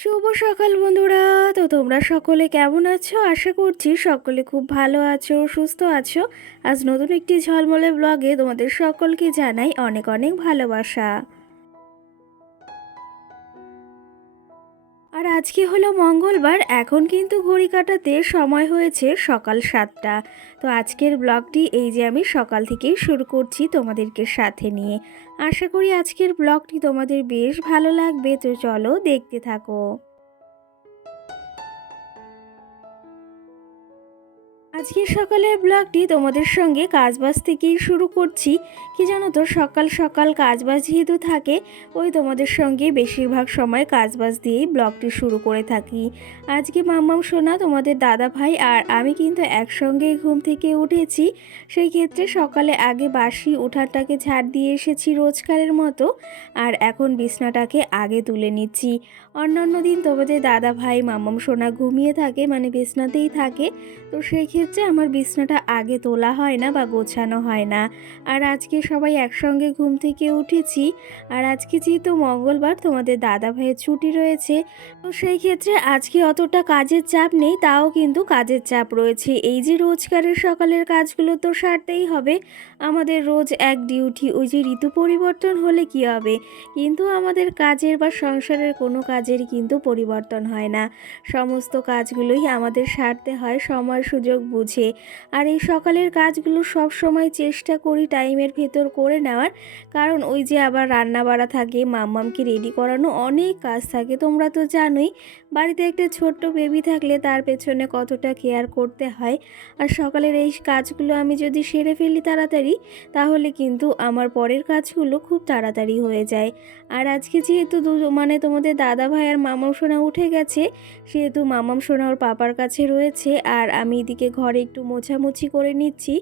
শুভ সকাল বন্ধুরা। তো তোমরা সকলে কেমন আছো? আশা করছি সকলে খুব ভালো আছো, সুস্থ আছো। আজ নতুন একটি ঝলমলে ব্লগে তোমাদের সকলকে জানাই অনেক অনেক ভালোবাসা। আর আজকে হলো মঙ্গলবার, এখন কিন্তু ঘড়ি কাটাতে সময় হয়েছে সকাল 7টা। তো আজকের ব্লগটি এই যে আমি সকাল থেকেই শুরু করছি তোমাদেরকে সাথে নিয়ে। আশা করি আজকের ব্লগটি তোমাদের বেশ ভালো লাগবে, তো চলো দেখতে থাকো। আজকের সকালের ব্লগটি তোমাদের সঙ্গে কাজবাজ থেকেই শুরু করছি। কি জানো তো, সকাল সকাল কাজবাজ যেহেতু থাকে, ওই তোমাদের সঙ্গে বেশিরভাগ সময় কাজবাজ দিয়েই ব্লগটি শুরু করে থাকি। আজকে মাম্মাম সোনা, তোমাদের দাদা ভাই আর আমি কিন্তু একসঙ্গেই ঘুম থেকে উঠেছি। সেই ক্ষেত্রে সকালে আগে বাসি উঠানটাকে ঝাড় দিয়ে এসেছি রোজকারের মতো, আর এখন বিছনাটাকে আগে তুলে নিচ্ছি। অন্যান্য দিন তোমাদের দাদা ভাই মাম্মাম সোনা ঘুমিয়ে থাকে, মানে বিছনাতেই থাকে, তো সেই ক্ষেত্রে আমার বিছনাটা আগে তোলা হয় না বা গোছানো হয় না। আর আজকে সবাই একসঙ্গে ঘুম থেকে উঠেছি। আর আজকে যেহেতু মঙ্গলবার, তোমাদের দাদা ভাইয়ের ছুটি রয়েছে, তো সেই ক্ষেত্রে আজকে অতটা কাজের চাপ নেই, তাও কিন্তু কাজের চাপ রয়েছে। এই যে রোজকারের সকালের কাজগুলো তো সারতেই হবে, আমাদের রোজ এক ডিউটি। ওই যে ঋতু পরিবর্তন হলে কি হবে, কিন্তু আমাদের কাজের বা সংসারের কোনো কাজেরই কিন্তু পরিবর্তন হয় না। সমস্ত কাজগুলোই আমাদের সারতে হয় সময় সুযোগ বুঝে। আর এই সকালের কাজগুলো সব সময় চেষ্টা করি টাইমের ভেতর করে নেওয়ার, কারণ ওই যে আবার রান্না বাড়া থাকে, মাম্মামকে রেডি করানো, অনেক কাজ থাকে। তোমরা তো জানোই বাড়িতে একটা ছোট্ট বেবি থাকলে তার পেছনে কতটা কেয়ার করতে হয়। আর সকালের এই কাজগুলো আমি যদি সেরে ফেলি তাড়াতাড়ি, তাহলে কিন্তু আমার পরের কাজগুলো খুব তাড়াতাড়ি হয়ে যায়। আর আজকে যেহেতু মানে তোমাদের দাদা ভাই আর মামাম সোনা উঠে গেছে, সেহেতু মামাম সোনা ওর পাপার কাছে রয়েছে, আর আমি এদিকে ঘরে একটু মোছামুছি করে নিচ্ছি।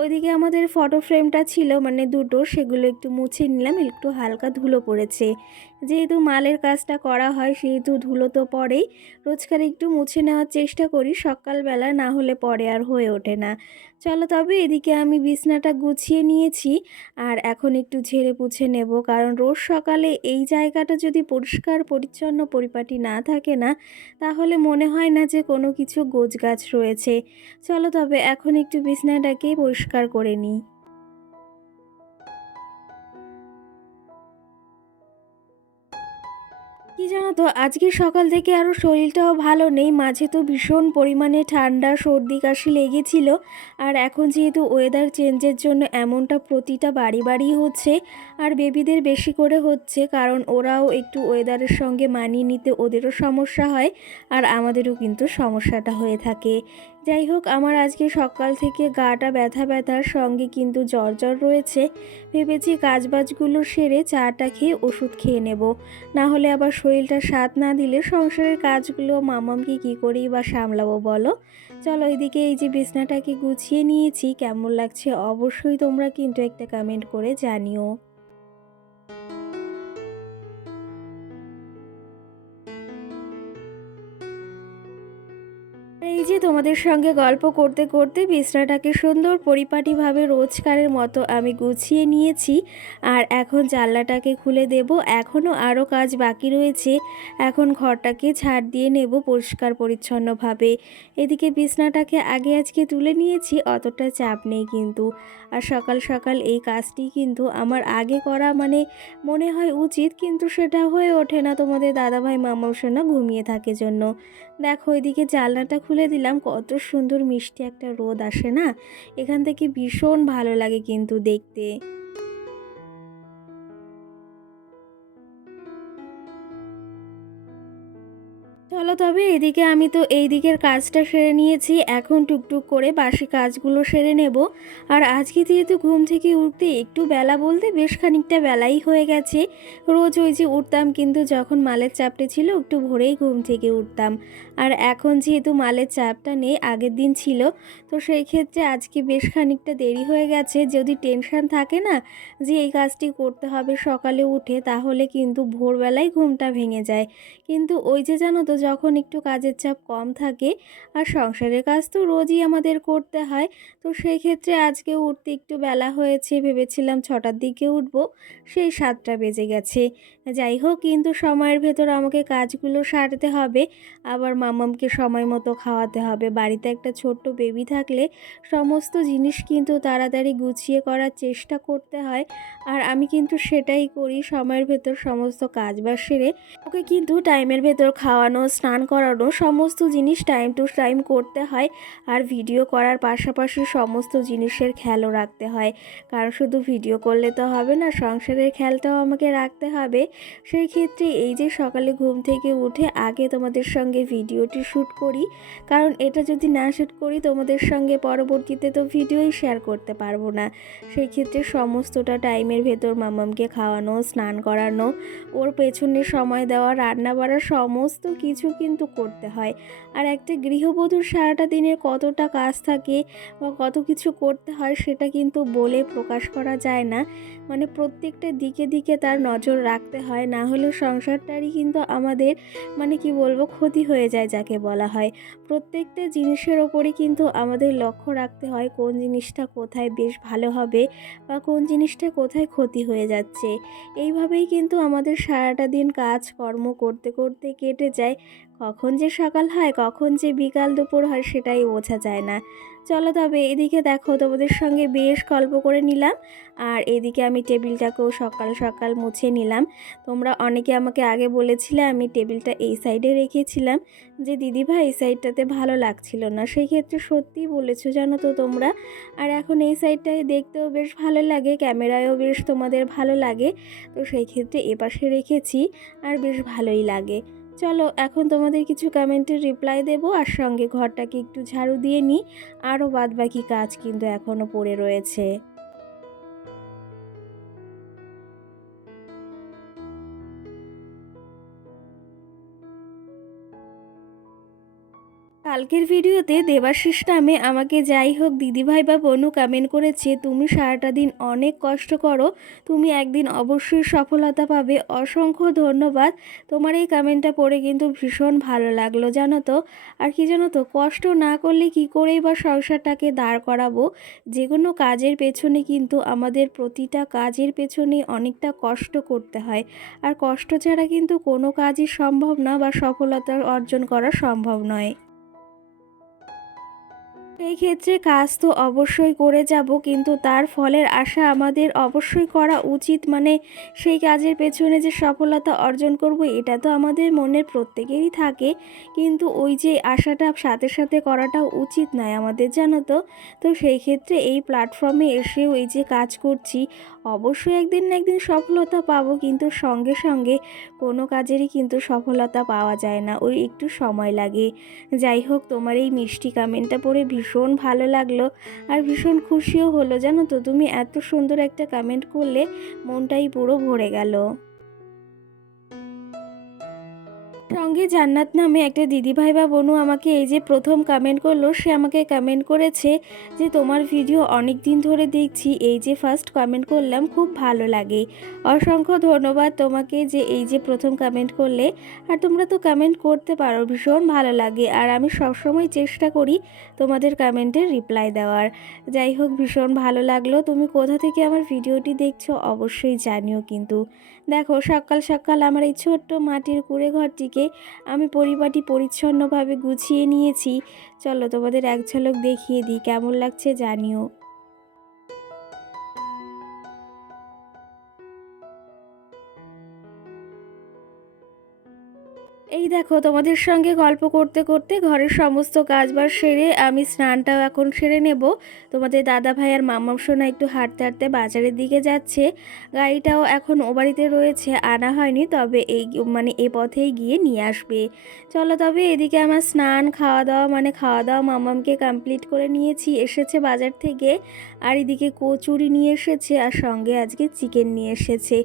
ওইদিকে আমাদের ফটো ফ্রেমটা ছিল, মানে দুটো, সেগুলো একটু মুছে নিলাম, একটু হালকা ধুলো পড়েছে। যেহেতু মালের কাজটা করা হয় সেহেতু ধুলো তো পড়েই। রোজকার একটু মুছে নেওয়ার চেষ্টা করি সকালবেলা, না হলে পরে আর হয়ে ওঠে না। চলো তবে এদিকে আমি বিছনাটা গুছিয়ে নিয়েছি, আর এখন একটু ঝেড়ে পুছে নেব, কারণ রোজ সকালে এই জায়গাটা যদি পরিষ্কার পরিচ্ছন্ন পরিপাটি না থাকে না, তাহলে মনে হয় না যে কোনো কিছু গোছগাছ রয়েছে। চলো তবে এখন একটু বিছানাটাকে পরিষ্কার করে নিই। কি জানো তো, আজকে সকাল থেকে আরও শরীরটাও ভালো নেই, মাঝে তো ভীষণ পরিমাণে ঠান্ডা সর্দি কাশি লেগেছিল। আর এখন যেহেতু ওয়েদার চেঞ্জের জন্য এমনটা প্রতিটা বাড়ি বাড়ি হচ্ছে, আর বেবিদের বেশি করে হচ্ছে, কারণ ওরাও একটু ওয়েদারের সঙ্গে মানিয়ে নিতে ওদেরও সমস্যা হয়, আর আমাদেরও কিন্তু সমস্যাটা হয়ে থাকে। যাই হোক, আমার আজকে সকাল থেকে গাটা ব্যথা ব্যথার সঙ্গে কিন্তু জ্বর জ্বর রয়েছে। ভেবেছি কাজবাজগুলো সেরে চাটা খেয়ে ওষুধ খেয়ে নেব, না হলে আবার শরীরটা সাথ না দিলে সংসারের কাজগুলো মামামকে কী করেই বা সামলাবো বলো। চলো এদিকে এই যে বিছনাটাকে গুছিয়ে নিয়েছি, কেমন লাগছে অবশ্যই তোমরা কিন্তু একটা কমেন্ট করে জানিও। এই যে তোমাদের সঙ্গে গল্প করতে করতে বিছনাটাকে সুন্দর পরিপাটিভাবে রোজকারের মতো আমি গুছিয়ে নিয়েছি। আর এখন জানলাটাকে খুলে দেব। এখনও আরও কাজ বাকি রয়েছে। এখন ঘরটাকে ঝাড় দিয়ে নেব পরিষ্কার পরিচ্ছন্নভাবে। এদিকে বিছনাটাকে আগে আজকে তুলে নিয়েছি, অতটা চাপ নেই কিন্তু। আর সকাল সকাল এই কাজটি কিন্তু আমার আগে করা মানে মনে হয় উচিত, কিন্তু সেটা হয়ে ওঠে না তোমাদের দাদাভাই মামাসোনা ঘুমিয়ে থাকে জন্য। দেখো এদিকে জানলাটা খুলে দিলাম, কত সুন্দর মিষ্টি একটা রোদ আসে না, এখান থেকে ভীষণ ভালো লাগে কিন্তু দেখতে। চলো তবে এদিকে আমি তো এই দিকের কাজটা সেরে নিয়েছি, এখন টুকটুক করে বাসি কাজগুলো সেরে নেব। আর আজকে যেহেতু ঘুম থেকে উঠতে একটু বেলা বলতে বেশ খানিকটা বেলাই হয়ে গেছে। রোজ ওই যে উঠতাম, কিন্তু যখন মালের চাপটা ছিল একটু ভোরেই ঘুম থেকে উঠতাম। আর এখন যেহেতু মালের চাপটা নেই, আগের দিন ছিল, তো সেই ক্ষেত্রে আজকে বেশ খানিকটা দেরি হয়ে গেছে। যদি টেনশন থাকে না যে এই কাজটি করতে হবে সকালে উঠে, তাহলে কিন্তু ভোরবেলায় ঘুমটা ভেঙে যায়। কিন্তু ওই যে জানো তো, যখন একটু কাজের চাপ কম থাকে, আর সংসারের কাজ তো রোজই আমাদের করতে হয়, তো সেই ক্ষেত্রে আজকে উঠতে একটু বেলা হয়েছে। ভেবেছিলাম 6টার দিকে উঠবো, সেই 7টা বেজে গেছে। যাই হোক, কিন্তু সময়ের ভেতর আমাকে কাজগুলো সারতে হবে, আবার মামামকে সময় মতো খাওয়াতে হবে। বাড়িতে একটা ছোট্ট বেবি থাকলে সমস্ত জিনিস কিন্তু তাড়াতাড়ি গুছিয়ে করার চেষ্টা করতে হয়। আর আমি কিন্তু সেটাই করি, সময়ের ভেতর সমস্ত কাজ বাজ সেরে ওকে কিন্তু টাইমের ভেতর খাওয়ানো, স্নান করানো, সমস্ত জিনিস টাইম টু টাইম করতে হয়। আর ভিডিও করার পাশাপাশি সমস্ত জিনিসের খেয়ালও রাখতে হয়, কারণ শুধু ভিডিও করলে তো হবে না, সংসারের খেয়ালটাও আমাকে রাখতে হবে। সেই ক্ষেত্রে এই যে সকালে ঘুম থেকে উঠে আগে তোমাদের সঙ্গে ভিডিওটি শ্যুট করি, কারণ এটা যদি না শ্যুট করি তোমাদের সঙ্গে পরবর্তীতে তো ভিডিওই শেয়ার করতে পারবো না। সেই ক্ষেত্রে সমস্তটা টাইমের ভেতর মামামকে খাওয়ানো, স্নান করানো, ওর পেছনে সময় দেওয়া, রান্না বাড়া সমস্ত কিছু কিন্তু করতে হয়। আর একটা গৃহবধূর সারাটা দিনের কতটা কাজ থাকে বা কত কিছু করতে হয়, সেটা কিন্তু বলে প্রকাশ করা যায় না। মানে প্রত্যেকটা দিকে দিকে তার নজর রাখতে হয়, না হলে সংসারটারই কিন্তু আমাদের মানে কি বলবো ক্ষতি হয়ে যায় যাকে বলা হয়। প্রত্যেকটা জিনিসের ওপরই কিন্তু আমাদের লক্ষ্য রাখতে হয়, কোন জিনিসটা কোথায় বেশ ভালো হবে বা কোন জিনিসটা কোথায় ক্ষতি হয়ে যাচ্ছে। এইভাবেই কিন্তু আমাদের সারাটা দিন কাজকর্ম করতে করতে কেটে যায়। কখন যে সকাল হয়, কখন যে বিকাল দুপুর হয়, সেটাই বোঝা যায় না। চলো তবে এদিকে দেখো তোমাদের সঙ্গে বেশ গল্প করে নিলাম, আর এদিকে আমি টেবিলটাকেও সকাল সকাল মুছে নিলাম। তোমরা অনেকে আমাকে আগে বলেছিলে আমি টেবিলটা এই সাইডে রেখেছিলাম, যে দিদিভাই এই সাইডটাতে ভালো লাগছিল না। সেই ক্ষেত্রে সত্যিই বলেছো জানো তো তোমরা। আর এখন এই সাইডটায় দেখতেও বেশ ভালো লাগে, ক্যামেরায়ও বেশ তোমাদের ভালো লাগে, তো সেই ক্ষেত্রে এপাশে রেখেছি আর বেশ ভালোই লাগে। চলো এখন তোমাদের কিছু কমেন্টের রিপ্লাই দেবো, আর সঙ্গে ঘরটাকে একটু ঝাড়ু দিয়ে নিই। আরও বাদবাকি কাজ কিন্তু এখনও পড়ে রয়েছে। কালকের ভিডিওতে দেবাশিস নামে আমাকে যাই হোক দিদিভাই বা বোনু কমেন্ট করেছে, তুমি সারাটা দিন অনেক কষ্ট করো, তুমি একদিন অবশ্যই সফলতা পাবে, অসংখ্য ধন্যবাদ। তোমার এই কমেন্টটা পড়ে কিন্তু ভীষণ ভালো লাগলো জানো তো। আর কি জানো তো, কষ্ট না করলে কি করেই বা সংসারটাকে দাঁড় করাবো। যে কোনো কাজের পেছনে কিন্তু আমাদের প্রতিটা কাজের পেছনে অনেকটা কষ্ট করতে হয়, আর কষ্ট ছাড়া কিন্তু কোনো কাজই সম্ভব না বা সফলতা অর্জন করা সম্ভব নয়। এই ক্ষেত্রে কাজ তো অবশ্যই করে যাব, কিন্তু তার ফলের আশা আমাদের অবশ্যই করা উচিত। মানে সেই কাজের পেছনে যে সফলতা অর্জন করব, এটা তো আমাদের মনের প্রত্যেকেরই থাকে, কিন্তু ওই যে আশাটা সাথে সাথে করাটা উচিত নয় আমাদের জানো তো। তো সেই ক্ষেত্রে এই প্ল্যাটফর্মে এসেও এই যে কাজ করছি, অবশ্যই একদিন না একদিন সফলতা পাবো, কিন্তু সঙ্গে সঙ্গে কোনো কাজেরই কিন্তু সফলতা পাওয়া যায় না, ওই একটু সময় লাগে। যাই হোক, তোমার এই মিষ্টি কমেন্টটা পড়ে ভীষণ ভালো লাগলো, আর ভীষণ খুশিও হলো জানো তো, তুমি এত সুন্দর একটা কমেন্ট করলে, মনটাই পুরো ভরে গেল। সঙ্গে জান্নাত নামে একটা দিদিভাই বা বোনু আমাকে এই যে প্রথম কমেন্ট করলো, সে আমাকে কমেন্ট করেছে যে তোমার ভিডিও অনেক দিন ধরে দেখছি, এই যে ফার্স্ট কমেন্ট করলাম, খুব ভালো লাগে। অসংখ্য ধন্যবাদ তোমাকে যে এই যে প্রথম কমেন্ট করলে। আর তোমরা তো কমেন্ট করতে পারো, ভীষণ ভালো লাগে, আর আমি সবসময় চেষ্টা করি তোমাদের কমেন্টের রিপ্লাই দেওয়ার। যাই হোক, ভীষণ ভালো লাগলো। তুমি কোথা থেকে আমার ভিডিওটি দেখছো অবশ্যই জানিও কিন্তু। দেখো, সকাল সকাল আমার এই ছোট্ট মাটির কুঁড়ে ঘরটিকে আমি পরিপাটি পরিচ্ছন্নভাবে গুছিয়ে নিয়েছি। চলো তোমাদের এক ঝলক দেখিয়ে দিই, কেমন লাগছে জানিও। এই দেখো, তোমাদের সঙ্গে গল্প করতে করতে ঘরের সমস্ত কাজবাজ সেরে আমি স্নানটাও এখন সেরে নেব। তোমাদের দাদা ভাই আর মাম্মাম সোনা একটু হাঁটতে হাঁটতে বাজারের দিকে যাচ্ছে। গাড়িটাও এখন ও বাড়িতে রয়েছে, আনা হয়নি, তবে এই এ পথেই গিয়ে নিয়ে আসবে। চলো তবে এদিকে আমার স্নান খাওয়া দাওয়া মাম্মামকে কমপ্লিট করে নিয়েছি, এসেছে বাজার থেকে। আর এদিকে কচুরি নিয়ে এসেছে, আর সঙ্গে আজকে চিকেন নিয়ে এসেছে।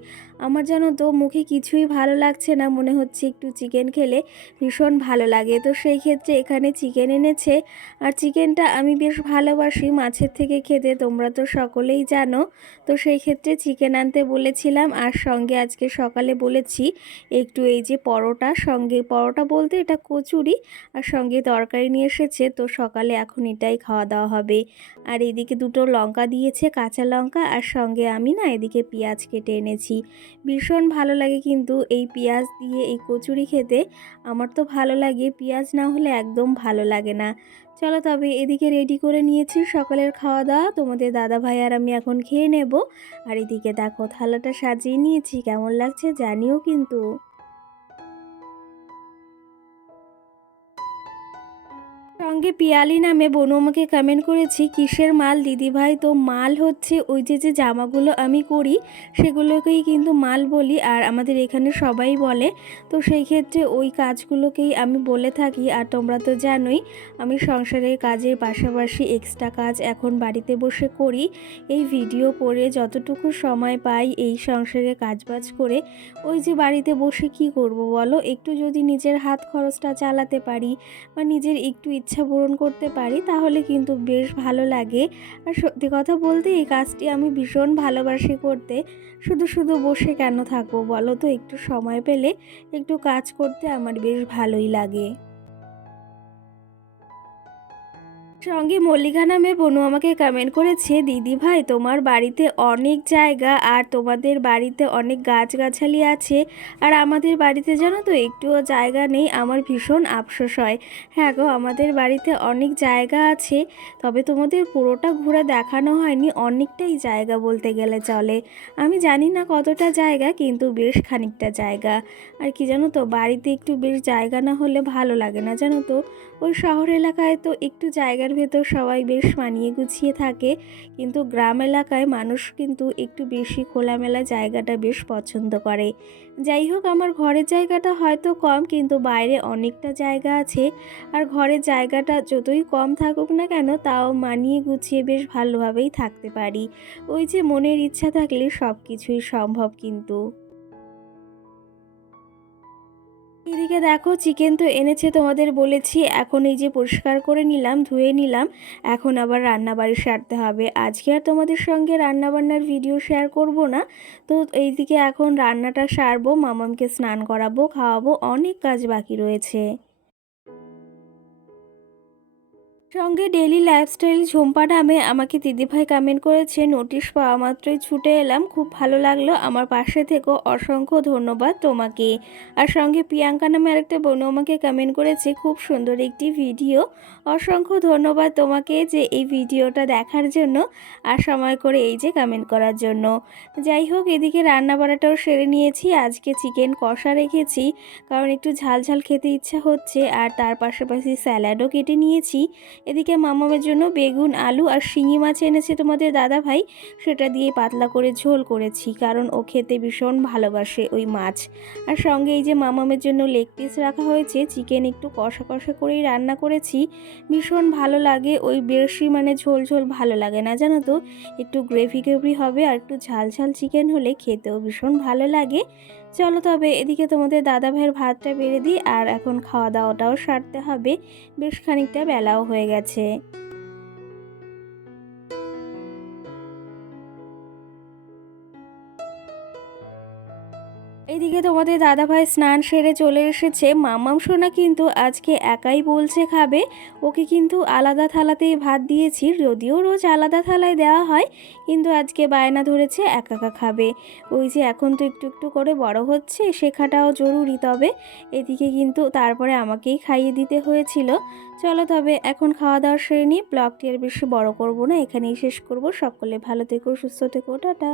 আমার জানো তো মুখে কিছুই ভালো লাগছে না, মনে হচ্ছে একটু চিকেন খেলে ভীষণ ভালো লাগে। তো সেই ক্ষেত্রে এখানে চিকেন এনেছে, আর চিকেনটা আমি বেশ ভালোবাসি মাছের থেকে খেতে, তোমরা তো সকলেই জানো। তো সেই ক্ষেত্রে চিকেন আনতে বলেছিলাম, আর সঙ্গে আজকে সকালে বলেছি একটু এই যে পরোটা, সঙ্গে পরোটা বলতে এটা কচুরি, আর সঙ্গে তরকারি নিয়ে এসেছে। তো সকালে এখন এটাই খাওয়া দাওয়া হবে। আর এদিকে দুটো লঙ্কা দিয়েছে, কাঁচা লঙ্কা, আর সঙ্গে আমি না এদিকে পেঁয়াজ কেটে এনেছি। ভীষণ ভালো লাগে কিন্তু এই পেঁয়াজ দিয়ে এই কচুরি খেতে। আমার তো ভালো লাগে, পেঁয়াজ না হলে একদম ভালো লাগে না। চলো তবে এদিকে রেডি করে নিয়েছি সকালের খাওয়া দাওয়া, তোমাদের দাদা ভাই আর আমি এখন খেয়ে নেব। আর এদিকে দেখো থালাটা সাজিয়ে নিয়েছি, কেমন লাগছে জানিও কিন্তু। সঙ্গে পিয়ালি নামে বোনু আমাকে কমেন্ট করেছি, কিসের মাল দিদিভাই? তো মাল হচ্ছে ওই যে যে জামাগুলো আমি করি সেগুলোকেই কিন্তু মাল বলি, আর আমাদের এখানে সবাই বলে। তো সেই ক্ষেত্রে ওই কাজগুলোকেই আমি বলে থাকি। আর তোমরা তো জানোই আমি সংসারের কাজের পাশাপাশি এক্সট্রা কাজ এখন বাড়িতে বসে করি। এই ভিডিও করে যতটুকু সময় পাই এই সংসারের কাজবাজ করে, ওই যে বাড়িতে বসে কি করব বলো, একটু যদি নিজের হাত খরচটা চালাতে পারি বা নিজের একটু ইচ্ছা পূরণ করতে পারি তাহলে কিন্তু বেশ ভালো লাগে। আর সত্যি কথা বলতে এই কাজটি আমি ভীষণ ভালোবাসি করতে। শুধু শুধু বসে কেন থাকবো বলো তো, একটু সময় পেলে একটু কাজ করতে আমার বেশ ভালোই লাগে। সঙ্গে মল্লিকা নামে বোনু আমাকে কমেন্ট করেছে, দিদি ভাই তোমার বাড়িতে অনেক জায়গা আর তোমাদের বাড়িতে অনেক গাছগাছালি আছে, আর আমাদের বাড়িতে জানো তো একটুও জায়গা নেই, আমার ভীষণ আফসোস হয়। হ্যাঁ গো, আমাদের বাড়িতে অনেক জায়গা আছে, তবে তোমাদের পুরোটা ঘুরে দেখানো হয়নি, অনেকটাই জায়গা বলতে গেলে চলে। আমি জানি না কতটা জায়গা, কিন্তু বেশ খানিকটা জায়গা। আর কি জানো তো, বাড়িতে একটু বেশ জায়গা না হলে ভালো লাগে না জানো তো। ওই শহর এলাকায় তো একটু জায়গার ভেতর সবাই বেশ মানিয়ে গুছিয়ে থাকে, কিন্তু গ্রাম এলাকায় মানুষ কিন্তু একটু বেশি খোলামেলা জায়গাটা বেশ পছন্দ করে। যাই হোক, আমার ঘরের জায়গাটা হয়তো কম, কিন্তু বাইরে অনেকটা জায়গা আছে। আর ঘরের জায়গাটা যতই কম থাকুক না কেন, তাও মানিয়ে গুছিয়ে বেশ ভালোভাবেই থাকতে পারি। ওই যে মনের ইচ্ছা থাকলে সব কিছুই সম্ভব কিন্তু। এদিকে দেখো, চিকেন তো এনেছে তোমাদের বলেছি, এখন এই যে পরিষ্কার করে নিলাম, ধুয়ে নিলাম, এখন আবার রান্নাবাড়ি সারতে হবে। আজকে আর তোমাদের সঙ্গে রান্নাবান্নার ভিডিও শেয়ার করব না। তো এইদিকে এখন রান্নাটা সারবো, মামামকে স্নান করাবো, খাওয়াবো, অনেক কাজ বাকি রয়েছে। সঙ্গে ডেইলি লাইফস্টাইল ঝুম্পা নামে আমাকে দিদিভাই কমেন্ট করেছে, নোটিশ পাওয়া মাত্রই ছুটে এলাম, খুব ভালো লাগলো, আমার পাশে থেকো, অসংখ্য ধন্যবাদ তোমাকে। আর সঙ্গে প্রিয়াঙ্কা নামে আরেকটা বোনও আমাকে কমেন্ট করেছে, খুব সুন্দর একটি ভিডিও, অসংখ্য ধন্যবাদ তোমাকে যে এই ভিডিওটা দেখার জন্য আর সময় করে এই যে কমেন্ট করার জন্য। যাই হোক, এদিকে রান্না বাড়াটাও সেরে নিয়েছি, আজকে চিকেন কষা রেখেছি কারণ একটু ঝাল ঝাল খেতে ইচ্ছা হচ্ছে, আর তার পাশাপাশি স্যালাডও কেটে নিয়েছি। এদিকে মামামের জন্য বেগুন, আলু আর শিঙি মাছ এনেছে তোমাদের দাদা ভাই, সেটা দিয়ে পাতলা করে ঝোল করেছি, কারণ ও খেতে ভীষণ ভালোবাসে ওই মাছ। আর সঙ্গে এই যে মামামের জন্য লেগ পিস রাখা হয়েছে, চিকেন একটু কষা কষা করেই রান্না করেছি, ভীষণ ভালো লাগে, ওই বেশি ঝোল ঝোল ভালো লাগে না জানো তো, একটু গ্রেভি গ্রেভি হবে আর একটু ঝাল ঝাল চিকেন হলে খেতেও ভীষণ ভালো লাগে। চলো তবে এদিকে তোমাদের দাদা ভাইয়ের ভাতটা বেড়ে দিই, আর এখন খাওয়া দাওয়াটাও সারতে হবে, বেশ খানিকটা বেলাও হয়ে গেছে। এদিকে তোমাদের দাদাভাই স্নান সেরে চলে এসেছে। মাম্মাম সোনা কিন্তু আজকে একাই বলছে খাবে, ওকে কিন্তু আলাদা থালাতেই ভাত দিয়েছি, যদিও রোজ আলাদা থালায় দেওয়া হয়, কিন্তু আজকে বায়না ধরেছে একা একা খাবে। ওই যে এখন তো একটু একটু করে বড় হচ্ছে, শেখাটাও জরুরি। তবে এদিকে কিন্তু তারপরে আমাকেই খাইয়ে দিতে হয়েছিল। চলো তবে এখন খাওয়া দাওয়া সেরে নিই, ব্লগটি আর বেশি বড় করব না, এখানেই শেষ করব। সকলে ভালো থেকো, সুস্থ থেকো, টাটা।